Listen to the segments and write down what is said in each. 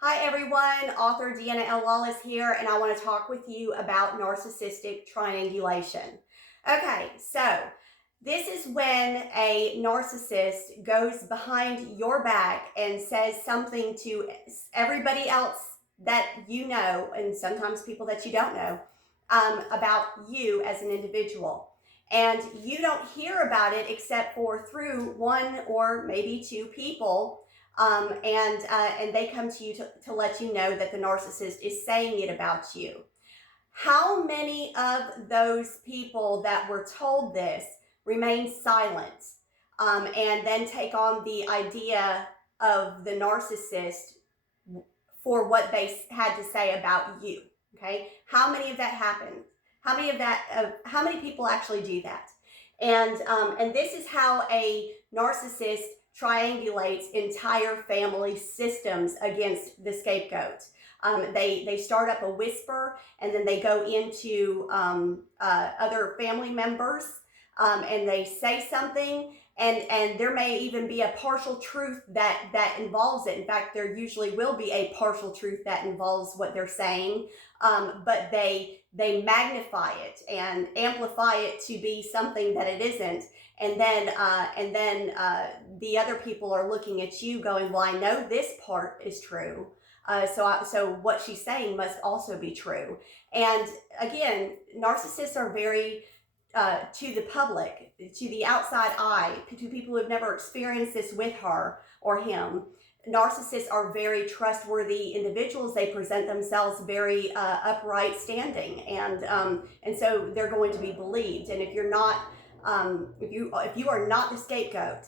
Hi everyone, author Deanna L. Wallace here, and I want to talk with you about narcissistic triangulation. Okay, so this is when a narcissist goes behind your back and says something to everybody else that you know, and sometimes people that you don't know, about you as an individual. And you don't hear about it except for through one or maybe two people, and they come to you to let you know that the narcissist is saying it about you. How many of those people that were told this remain silent, and then take on the idea of the narcissist for what they had to say about you? Okay, how many of that happened? How many people actually do that? And this is how a narcissist triangulates entire family systems against the scapegoat. They start up a whisper, and then they go into other family members, and they say something, and there may even be a partial truth that involves it. In fact, there usually will be a partial truth that involves what they're saying, but they magnify it and amplify it to be something that it isn't. And then the other people are looking at you going, well, I know this part is true. So what she's saying must also be true. And again, narcissists are very, to the public, to the outside eye, to people who have never experienced this with her or him, narcissists are very trustworthy individuals. They present themselves very upright standing, and so they're going to be believed. And if you're not, if you are not the scapegoat,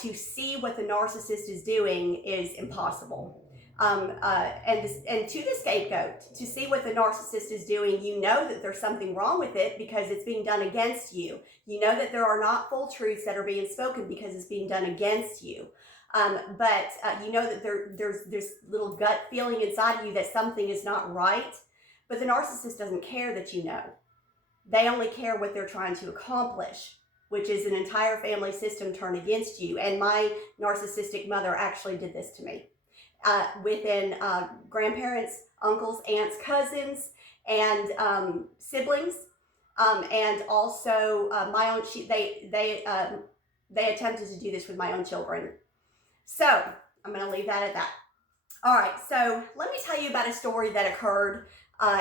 to see what the narcissist is doing is impossible. And to the scapegoat, to see what the narcissist is doing, you know that there's something wrong with it because it's being done against you. You know that there are not full truths that are being spoken because it's being done against you. But you know that there's this little gut feeling inside of you that something is not right. But the narcissist doesn't care that you know. They only care what they're trying to accomplish, which is an entire family system turned against you. And my narcissistic mother actually did this to me. Within grandparents, uncles, aunts, cousins, and siblings, and also my own. They attempted to do this with my own children. So I'm going to leave that at that. All right. So let me tell you about a story that occurred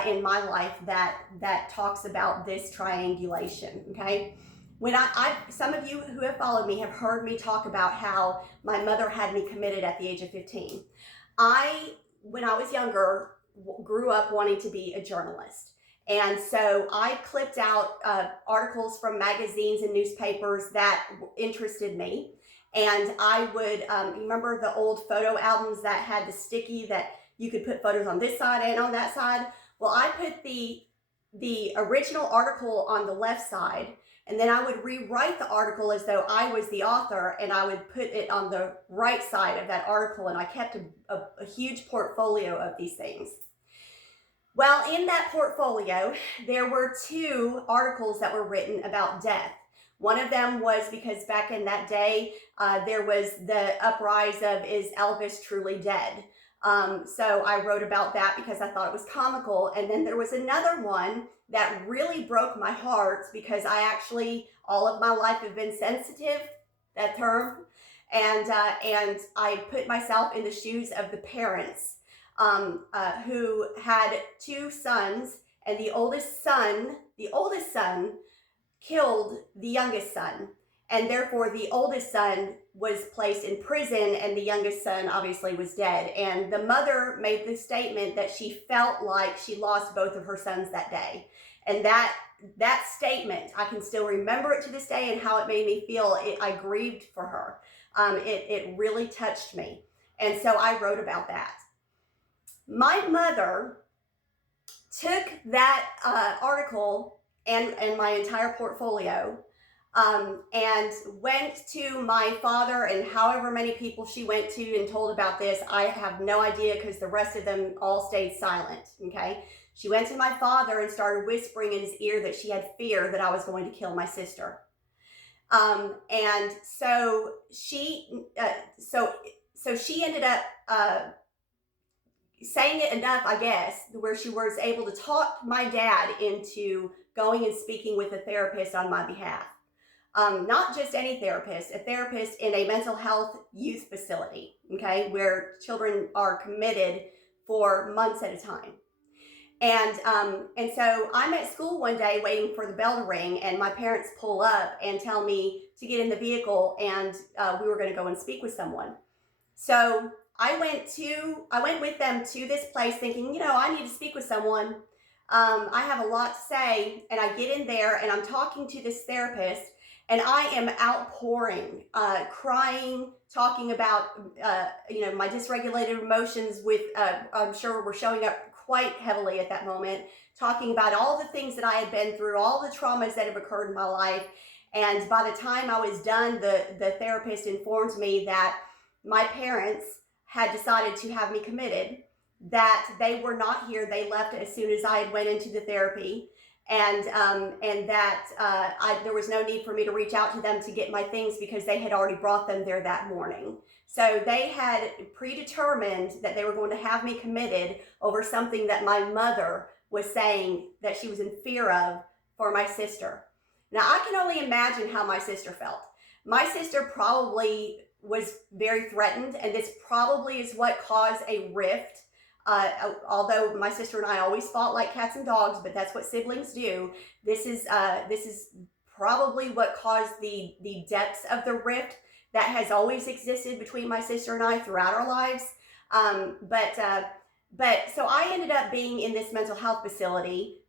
in my life that talks about this triangulation. Okay. When some of you who have followed me have heard me talk about how my mother had me committed at the age of 15. When I was younger, grew up wanting to be a journalist. And so I clipped out articles from magazines and newspapers that interested me. And I would, remember the old photo albums that had the sticky that you could put photos on this side and on that side? Well, I put the original article on the left side, and then I would rewrite the article as though I was the author, and I would put it on the right side of that article, and I kept a huge portfolio of these things. Well, in that portfolio, there were two articles that were written about death. One of them was because back in that day, there was the uprise of, is Elvis truly dead? So I wrote about that because I thought it was comical. And then there was another one that really broke my heart because I actually, all of my life, have been sensitive, that term. And I put myself in the shoes of the parents who had two sons, and the oldest son killed the youngest son, and therefore the oldest son was placed in prison, and the youngest son obviously was dead. And the mother made the statement that she felt like she lost both of her sons that day. And that statement, I can still remember it to this day, and how it made me feel. I grieved for her. It really touched me. And so I wrote about that. My mother took that article and my entire portfolio, and went to my father and however many people she went to and told about this. I have no idea because the rest of them all stayed silent, okay? She went to my father and started whispering in his ear that she had fear that I was going to kill my sister. And so she ended up saying it enough, I guess, where she was able to talk my dad into going and speaking with a therapist on my behalf. Not just any therapist, a therapist in a mental health youth facility, okay, where children are committed for months at a time. And so I'm at school one day waiting for the bell to ring, and my parents pull up and tell me to get in the vehicle, and we were going to go and speak with someone. So I went with them to this place thinking, I need to speak with someone. I have a lot to say, and I get in there and I'm talking to this therapist, and I am outpouring, crying, talking about, my dysregulated emotions with, I'm sure were showing up quite heavily at that moment, talking about all the things that I had been through, all the traumas that have occurred in my life. And by the time I was done, the therapist informed me that my parents had decided to have me committed, that they were not here. They left as soon as I had went into the therapy, and that there was no need for me to reach out to them to get my things because they had already brought them there that morning. So they had predetermined that they were going to have me committed over something that my mother was saying that she was in fear of for my sister. Now, I can only imagine how my sister felt. My sister probably was very threatened, and this probably is what caused a rift. Although my sister and I always fought like cats and dogs, but that's what siblings do. This is probably what caused the depths of the rift that has always existed between my sister and I throughout our lives. But so I ended up being in this mental health facility,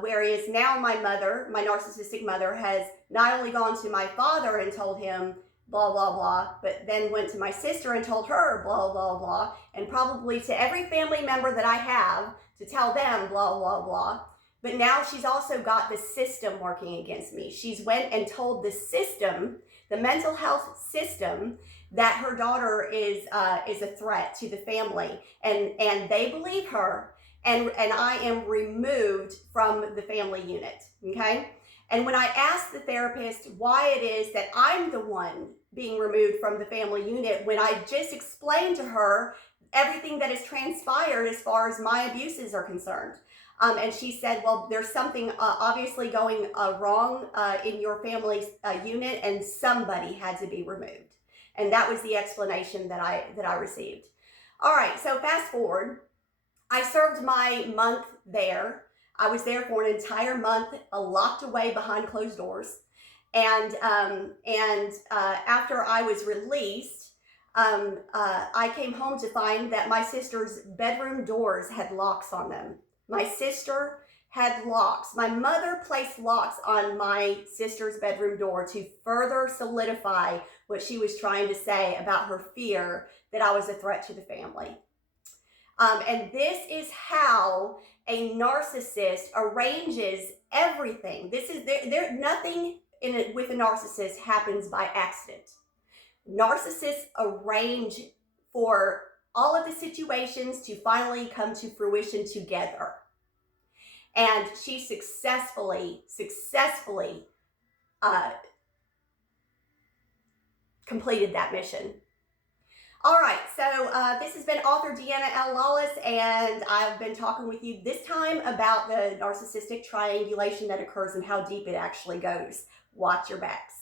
whereas now my mother, my narcissistic mother, has not only gone to my father and told him blah, blah, blah, but then went to my sister and told her blah, blah, blah, and probably to every family member that I have to tell them blah, blah, blah. But now she's also got the system working against me. She's went and told the system, the mental health system, that her daughter is a threat to the family, and they believe her, and I am removed from the family unit, okay? And when I asked the therapist why it is that I'm the one being removed from the family unit, when I just explained to her everything that has transpired as far as my abuses are concerned, and she said, well, there's something obviously going wrong in your family's unit, and somebody had to be removed. And that was the explanation that I received. All right, so fast forward. I served my month there. I was there for an entire month, locked away behind closed doors. And after I was released, I came home to find that my sister's bedroom doors had locks on them. My sister had locks. My mother placed locks on my sister's bedroom door to further solidify what she was trying to say about her fear that I was a threat to the family. And this is how a narcissist arranges everything. This is nothing with a narcissist happens by accident. Narcissists arrange for all of the situations to finally come to fruition together. And she successfully completed that mission. All right, so this has been author Deanna L. Lawless, and I've been talking with you this time about the narcissistic triangulation that occurs and how deep it actually goes. Watch your backs.